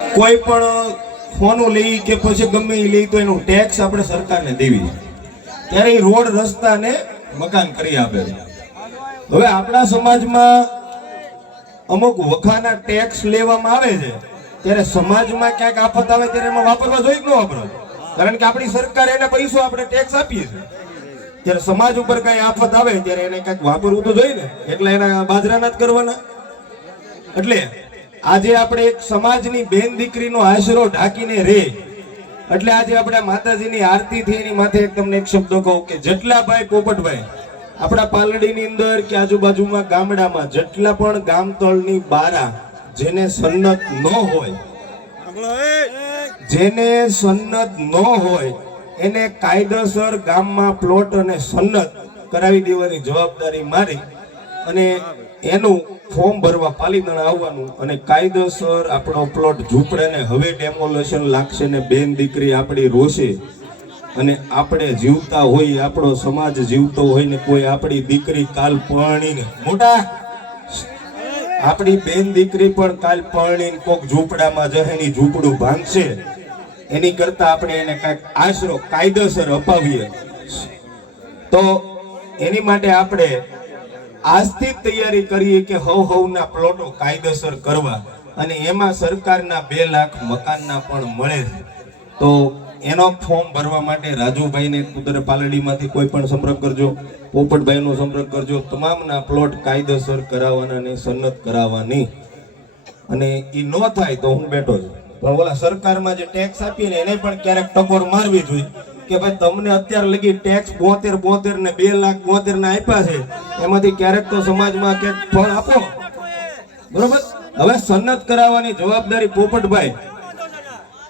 કોઈ પણ ફોન લઈ કે પછી ગમે એ લઈ તો એનું ટેક્સ આપણે સરકારને દેવી, ત્યારે એ રોડ રસ્તા ને મકાન કરી આપે. હવે આપણા સમાજમાં અમુક વખાના ટેક્સ લેવામાં આવે છે, ત્યારે સમાજમાં ક્યાંક આફત આવે ત્યારે એમાં વાપરવા જોઈએ કે ન વાપરવા? કારણ કે આપણી સરકાર એને પૈસો આપણે ટેક્સ આપીએ છીએ, ત્યારે સમાજ ઉપર કઈ આફત આવે ત્યારે એને કઈક વાપરવું તો જોઈએ ને, એટલે એના બાજરાના જ કરવાના. એટલે આજે આપણે એક સમાજની બેન દીકરીનો આશરો ઢાંકીને રે, એટલે આજે આપણે માતાજીની આરતી થી એની માથે એક તમને એક શબ્દ કહું કે જેટલા ભાઈ પોપટભાઈ આપણા પાલડીની અંદર કે આજુબાજુમાં ગામડામાં જેટલા પણ ગામતળની બારા જેને સન્નત ન હોય, જેને સન્નત ન હોય એને કાયદેસર ગામમાં પ્લોટ અને સન્નત કરાવી દેવાની જવાબદારી મારી અને એનું ફોર્મ ભરવા પાલીતાણા આવવાનું અને કાયદેસર આપણો પ્લોટ ઝૂંપડે હવે ડેમોલેશન લાગશે ને બેન દીકરી આપણી રોશે અને આપણે જીવતા હોય, આપણો સમાજ જીવતો હોય ને કોઈ આપણી દીકરી કાલ પરણીને મોટા આપણી બેન દીકરી પણ કાલ પરણીને કોક ઝૂંપડામાં જહેની ઝૂંપડું ભાંગશે, એની કરતા આપણે એને કાંઈક આશરો કાયદેસર અપાવીએ. તો એની માટે આપણે આજથી જ તૈયારી કરીએ કે હવના પ્લોટો કાયદેસર કરવા, અને એમાં સરકારના 2 લાખ મકાનના પણ મળે છે. તો એનો ફોર્મ ભરવા માટે રાજુભાઈને કુદરત પાલડીમાંથી કોઈ પણ સંપર્ક કરજો, પોપટભાઈનો સંપર્ક કરજો. તમામના પ્લોટ કાયદેસર કરાવવાના ને સન્નત કરાવવાની, અને એ ન થાય તો હું બેઠો છું. પણ ઓલા સરકારમાં જે ટેક્સ આપીએ ને એને પણ ક્યારેક ટકોર મારવી જોઈએ કે ભાઈ તમને અત્યાર લગી ટેક્સ 72 ને 2,72,000 ના આપ્યા છે, એમાંથી ક્યારેક તો સમાજમાં ક્યાંક ફળ આપો, બરોબર? હવે સન્નત કરાવવાની જવાબદારી પોપટભાઈ,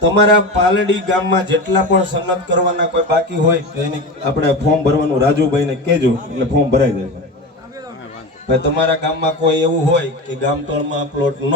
તમારા પાલડી ગામમાં જેટલા પણ સન્નત કરવાના કોઈ બાકી હોય તો એની આપણે ફોર્મ ભરવાનું રાજુભાઈને કહેજો, એટલે ફોર્મ ભરાઈ જાય. તમારા ગામમાં કોઈ એવું હોય કે ગામતળમાં પ્લોટ ન